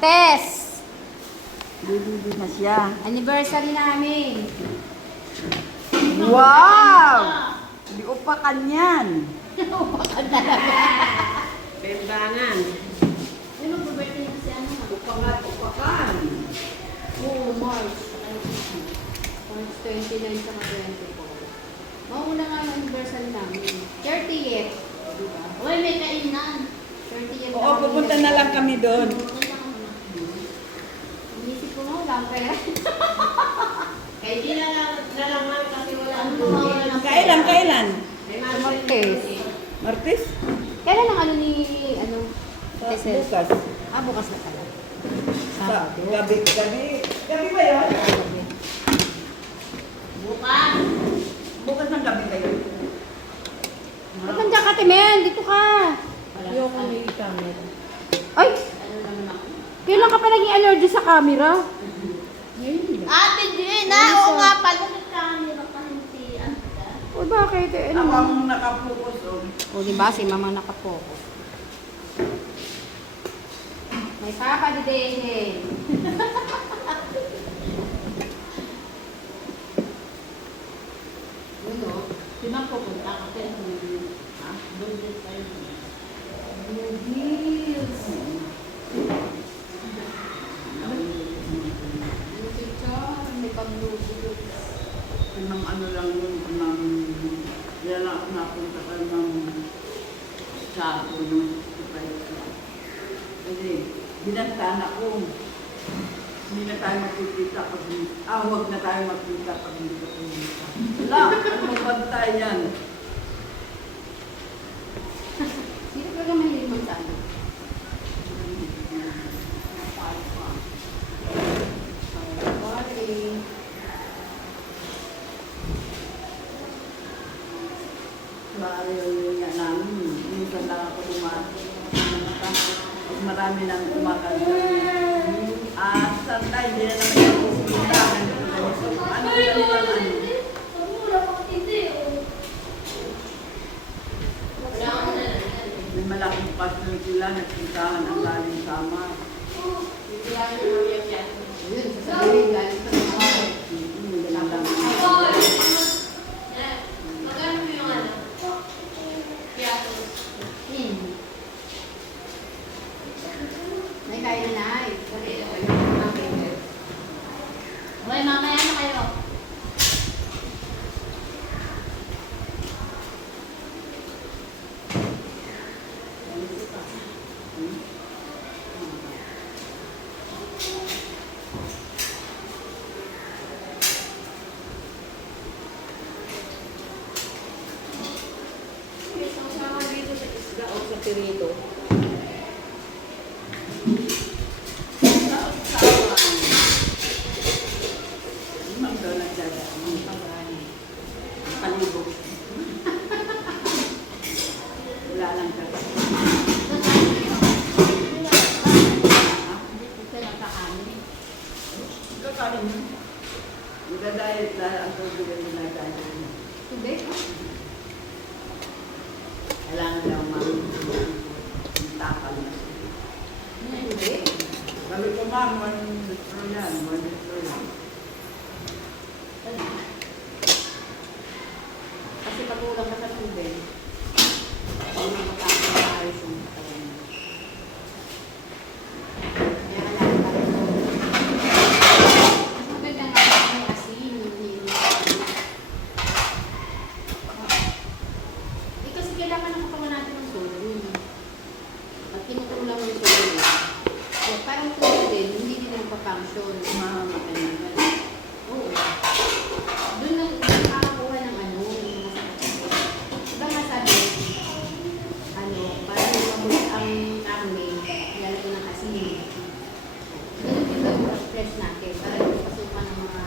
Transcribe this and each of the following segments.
Tess! Bibili na siya. Anniversary namin. Wow! Di upakan yan. Bembangan. Ay, mag-birthday na si ano? Upakan. Oo, March. March 29 sa 24. Mauna nga yung anniversary namin. 30th. Diba? Uy, may kainan. 30th Oo, pupunta na lang kami doon. Inisip ko nga, wala akong pera. Kaya di na lang man kasi wala Ano nang mga wala ng Kailan, pera? kailan? May Martes. Martes? Kailan ang ano ni, ano? Tesel? Bukas. Ah, bukas na pala. Sa Sabado. gabi. Gabi ba yun? Gabi. bukas. Bukas ng gabi kayo. Ba't nandiyan ka, Timen? Dito ka. Ayoko may camera. Ay! Ano naman ako? Kailan ka pa naging allergy sa camera? Ate Gina, oo nga pala may camera pa hindi. O bakit? Eh, ano Ako mo? ang nakapokus. O diba, si mama nakapokus. May papa di Dehen. Ano? Di ba pupunta ka? Pero ha? Doon din tayo. Movies. Ano picture? May pag-movies. Nang ano lang yun, nang yan ako napunta ka ng Sapo yun. Kasi binantaan ako. Hindi na tayo makikita pag huwag na tayo makikita pag hindi ka pumunta. Wala, ano magbantay yan? Sino ka mahilig mo sa ano? Sorry. Maaari yun nga namin. Minsan lang ako dumating. Pag marami nang kumakanta. Santa, hindi na naman yung pupunta. Ano yun lang ano? May malaking pastor sila, nagpuntahan ang galing sama. Ayun, sasabihin galing sa mga. Hindi na lang. May kaya na na. Ayun, mga favorite. Hoy, mamaya na kayo. Sama dito sa isda o sa pirito. Imang daw nagdadaan. Palibog. Wala lang kasi. Kakain mo. Nagdadayat na ang tubig ang ginagayat mo. Hindi. Kailangan daw takal na siya. Hindi. Sabi ko, ma'am, 1 litro yan, 1 litro yan. Kasi pag ulang ka sa tubig, hindi mo makakaayos yung katawan mo. Kaya kailangan pa rin ito. Mas maganda nga kung may asin, hindi. Eh kasi kailangan ng katawan natin ng sodium. At kinukulang mo yung sodium. So, parang tubig din, hindi din nagpa-function. Mamamatay na yan. Oo. Doon lang nakakakuha ng ano, yung masakit. Diba nga sabi, ano, parang mabot ang karne, lalagyan ng asin. Ganun din daw yung fresh natin, para hindi pasukan ng mga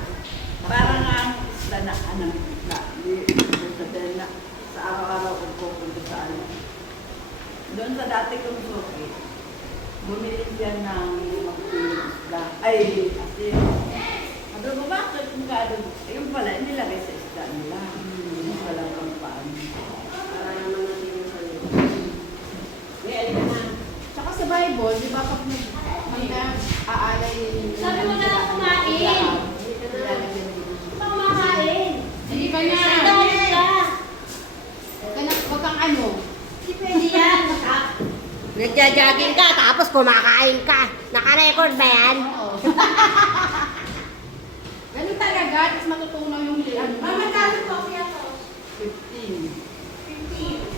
Parang nga ang isla na anang isla. Hindi sa tela. Sa araw-araw kung pupunta sa ano. Doon sa dati kong suki, bumili siya ng magpiling isla. Ay, asin. Sabi ko, bakit kung kaadog? Ayun pala, nilagay sa isla nila. Yung pala pang paano. Para naman natin yung sa'yo. May alika na. Tsaka sa Bible, di ba pag Pagka aalay yung... Sabi mo na lang kumain. Pa kumakain. Hindi ka na. Dahil ka. Huwag kang ano. Hindi pwede yan. Nagja-jogging ka, tapos kumakain ka. Naka-record ba yan? Oo. Ganun talaga, tapos matutunaw yung liyan. Mama, dami po kaya to. 15. 15.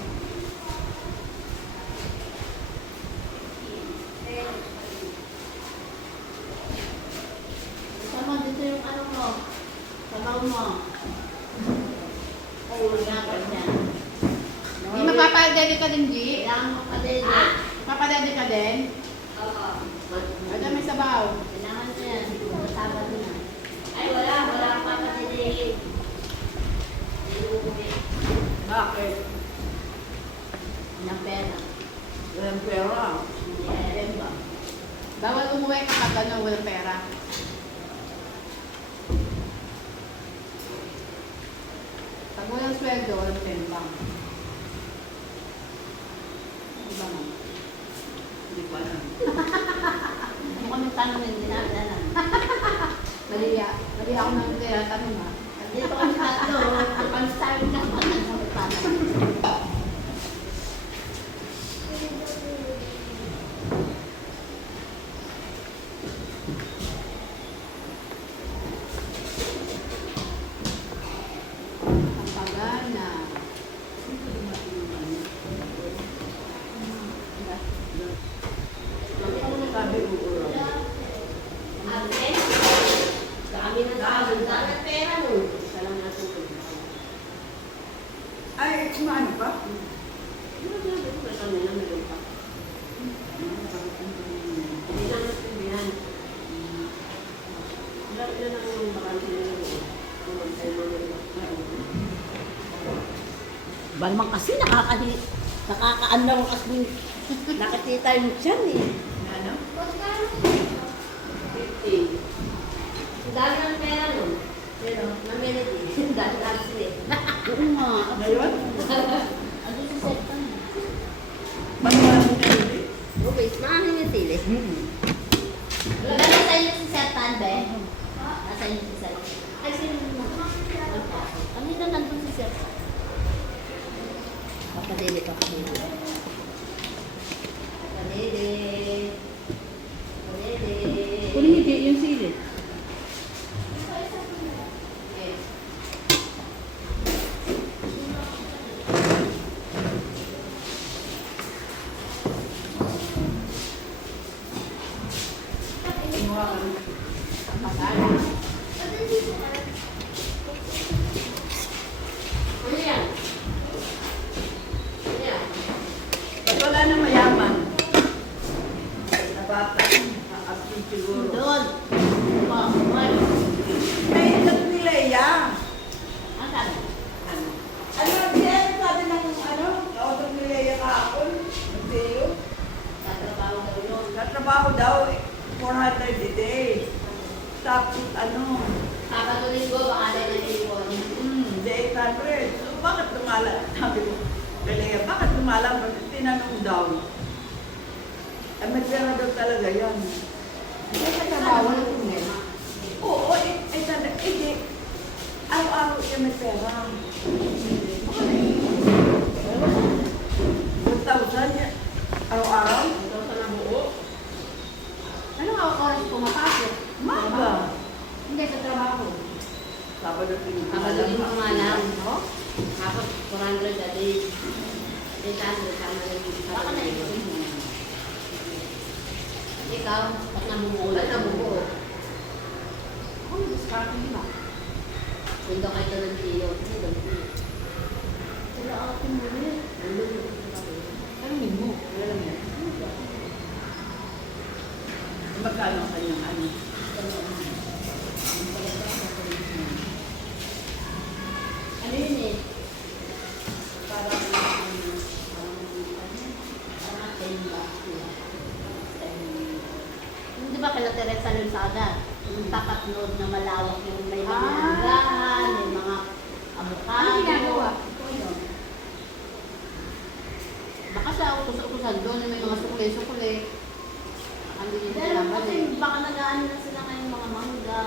Sama dito yung ano mo. Sabaw mo. Oo, nga pa niya. Hindi magpapadede ka din, G. Kailangan mo pa din. Papadede ka din. Oo. Ada may sabaw. Kailangan mo yan. Kasama din na. Ay, wala pa pa din. Bakit? Ng pera. Walang pera. Yes. Ba? Bawal umuwi kapag ano, walang pera. Pag walang sweldo, walang timbang. Diba mo? Hindi ko alam. Ano kami tanongin, hindi namin alam. Mali ako nang kaya tanong ha. Dito kami tatlo. Pag start ka pa, ano kami tanong. Ang pagana. Sabi ko ulo. Ate, dami na tao. Dami na pera mo. Isa lang natin ito. Ay, kumain pa? Kanina meron pa. Hindi na natin yan. Ilan ang bakante na yun? Ba naman kasi nakakaandaw kasi nakikita yung tiyan eh. Ano? 50. Dami ng pera mo. Pero, namiliti. Dami na sila. Oo nga. Ngayon? Ano sa set ka na? Pagkain na hindi. Okay, maamin yung sili. Wala na sa inyo si Setan, be? Nasa inyo si Setan. Ay, sino mo? Kanina nandun si Setan. Papadili pa kami. Kanili. Kanili. Kunin hindi yung sili. Eh. Ano yan? Ano yan? Pag wala na mayaman. Na bata. Nakapin siguro. Doon. Oh, boy. Ay, ilan ni Leia? Ang sabi? Ano, diyan sabi ng ano, kausap ni Leia kahapon. Magsiyo. Tatrabaho daw yun. Natrabaho daw, 400 a day. Tapos ano, Sabado linggo, baka na nalilipon. day 800. So, bakit lumala? Sabi ko, kay Leia, bakit lumala? Bakit tinanong daw? Eh, may pera daw talaga yan. Hindi sa trabaho, walang problema. Oo, eh, sabi, di. Araw-araw siya may pera. 1,000 yan. Araw-araw? Ito sa nabuo. Anong oras pumapasok? Maga. Hindi sa trabaho. Sabado tingin. Sabado din mga lang. No? Tapos 400 a day. 800 sama na yung Baka nalilipon mo. Ikaw, pag nabubuo Wala na nabuo. Ako may discount din ba? Sundo kayo ito ng kilo. Kasi doon. Wala atin mo rin. Tanungin mo. Wala lang yan. Magkano ang kanyang ano? Ano yun eh? Parang Parang temba. Hindi ba kala Teresa Luzada? Yung tapat nood na malawak yung may mga hanggahan, may mga avocado. Ano ginagawa? Ito yun. Baka sa utos-utosan doon may mga sukle-sukle. Ang hindi nila Kasi baka nag-ano na sila ngayon mga mangga.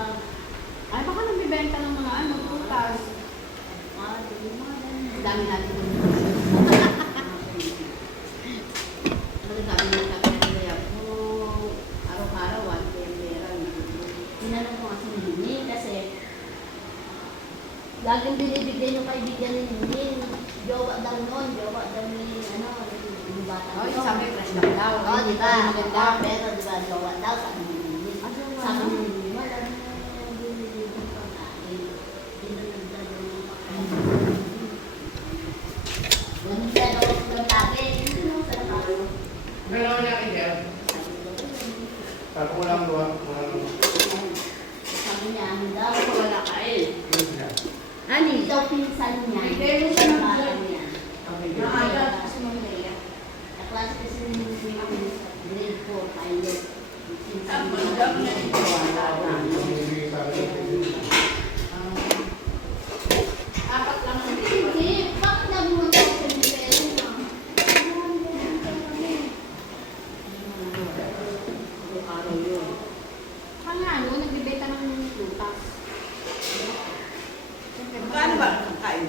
Ay, baka nagbibenta ng mga ano, prutas. Di mga Ang ganun. dami natin ng Ano sabi niya sa akin, kaya araw-araw, 1 kaya meron. Tinanong ko kasi ni Nini kasi laging binibigyan yung kaibigan ni Nini. Jowa daw nun, jowa daw ni yung bata. Oh, yung sabi, fresh lang daw. Oo, di ba? Maganda. Pero di ba, jowa daw, sabi ni Nini. Ah, jowa. Sabi ni Nini, wala na binibigyan yung pagkain. Binunod daw yung pagkain. Ganun siya daw ng lagi. Hindi mo sa laki. Meron niya kayo. Parang walang luwa. Sabi niya, ano daw? Wala ka eh. Ani daw pinsan niya. Bigay mo siya ng bata blood. niya. Naaga kasi mga nila. Kaklase kasi ni grade 4 pilot. Ang mandam na ito. Apat lang ang dito. Hindi, bakit nabi mo daw sa mga pera niya? Araw yun. Kaya ano, nagbibenta ng prutas. Magkano ba ang kain?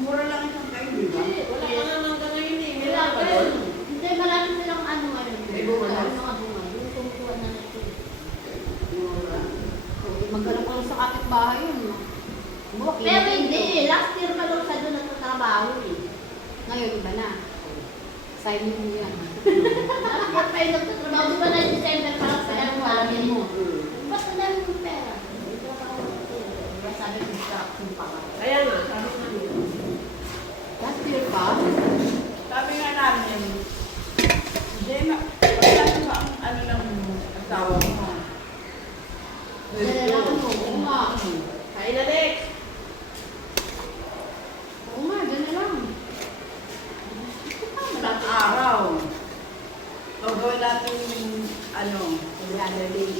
Mura lang isang kain, di ba? Wala ka nga mangga ngayon eh. Wala pa yun. Hindi, marami silang ano ngayon. May bunga. Mga bunga. Yung kumukuha na nito. Magkaroon ko sa kapitbahay yun. Pero hindi, last year pa lang siya doon nagtatrabaho eh. Ngayon, iba na. Sign mo yan. Last year pa yung nagtatrabaho. Di ba na December pa lang sila ng namin mo? Ba't wala yung pera? Diba sabi ko siya, kung pa nga. Kaya nga, sabi ko nga. Last year pa? Sabi nga namin, Gemma, wala ba ang ano ng asawa mo? Dala ko mo. Oo nga. Kain na, Lex. Oo nga, dyan na lang. Ilang araw. O gawin natin ano, Saturday.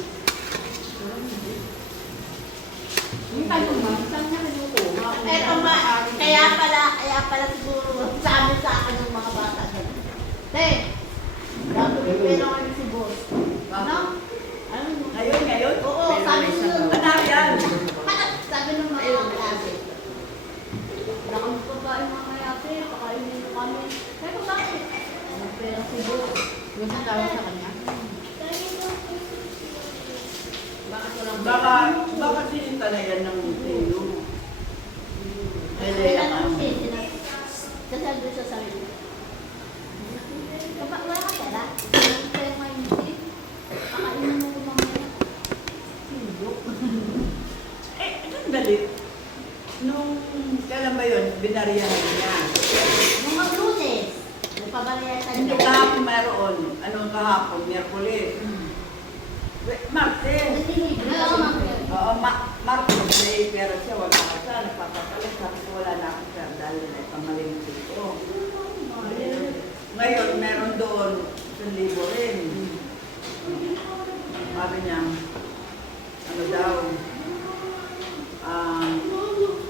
Yung tanong ba, saan niya kinukuha? Eto ma, kaya pala siguro sabi sa akin ng mga bata doon. Te, gagawin pero kami si boss. Ano? Ano? ngayon? Oo, sabi nyo. Anak yan. Sabi ng mga klase. Wala kami pagkain mga mayate, pakainin nyo kami. Sabi ko, bakit? Ano pera si boss? Yung sa tawag sa kanya? Bakit walang Baka sinita na yan ng tiyo. Kaya lang kasi, kasi doon siya sa akin. Wala ka pera? Kaya nga hindi. Pakainin mo ko mamaya. Sindok. Ang dali. Nung, kailan ba yun? Binariyahan niya. Nung mag-lunes, nagpabalayan Hindi tayo. kahapon mayroon. Anong kahapon? Miyerkules. Martes. Oo, mga Oo, Martes Day, pero siya wala ka siya. Nagpapapalit. Sabi ko wala na ako siya dahil ay pamalimti ko. Ngayon, meron doon 1,000 rin. Sabi niya, ano daw,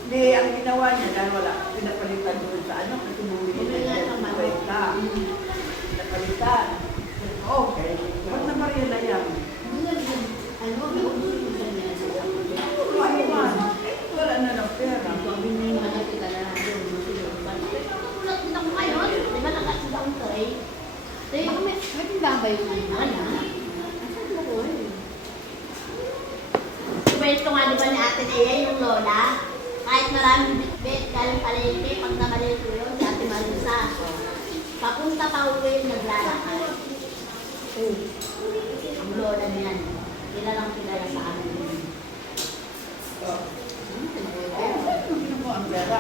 hindi, ang ginawa niya dahil wala, pinapalitan doon sa ano, kasi bumili na siya ng ka. Pinapalitan. Okay. Ba't na Maria na yan? Ano? Wala na ng pera. Sabi niya yung anak kita na doon. Nagulat din ako ngayon. Di ba nakasila akong tray? Tray, May tindahan ba yung ano? Wala. Asan ba ko eh? Kwento nga di ba ni Ate Lea yung lola? Kahit maraming bitbit, galing palengke, pag namalito yun, si Ate Marisa. Papunta pa uwi, naglalakad. Ang lola niyan. Kilalang kilala sa amin. Ano ang pera?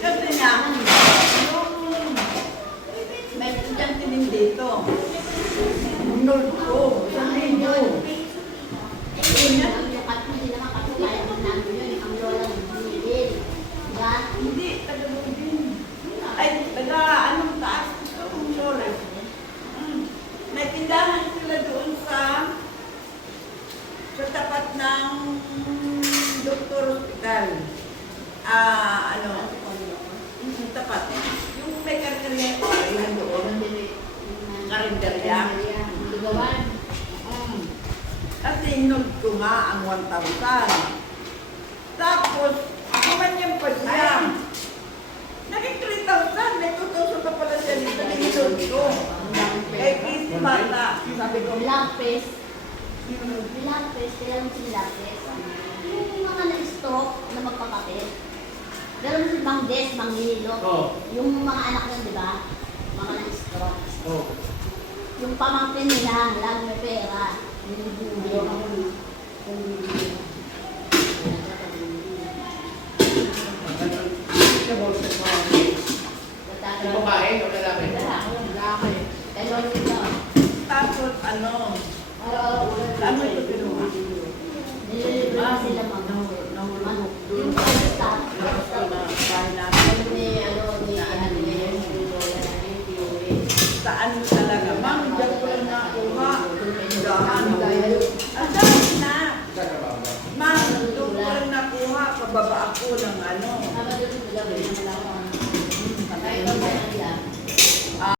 Kasi nga, yung may estudyante din dito. Nunod ko, isang linggo. Ang yakat mo, hindi naman katulaya mo namin yun. Ang lola ng Bumilin. Diba? Hindi, taga-Lubin. Ay, anong taas? Sorry. May tindahan sila doon sa tapat ng Doctor Hospital. Tapat. Yung may karinderya, ayun doon. Karinderya. Ligawan. Kasi hinod ko nga ang 1,000. Tapos, kumanyan pa siya. Naging 3,000. May 2,000 pa pala siya dito. Hinod ko. Kay Christy Bata. Sabi ko, Lapis. Lapis, kaya mo si Lapis. Yung mga na-stroke na magpapakit. Meron si Mang Des, Mang Lilo. Oo. Yung mga anak nun, di ba? Mga na-stroke. Oo. Yung pamangkin nila, lagi may pera. Yung babae, yung lalaki. Kaya sila. tapos ano, ano ito kinuha? Nililibre sila mag Nahulog Yung doon. staff. Tapos na bahay namin. Saan talaga? Ma'am, dyan ko lang nakuha. Dahan. Ang dami na. Ma'am, doon ko lang nakuha. Pababa ako ng ano. Habang doon,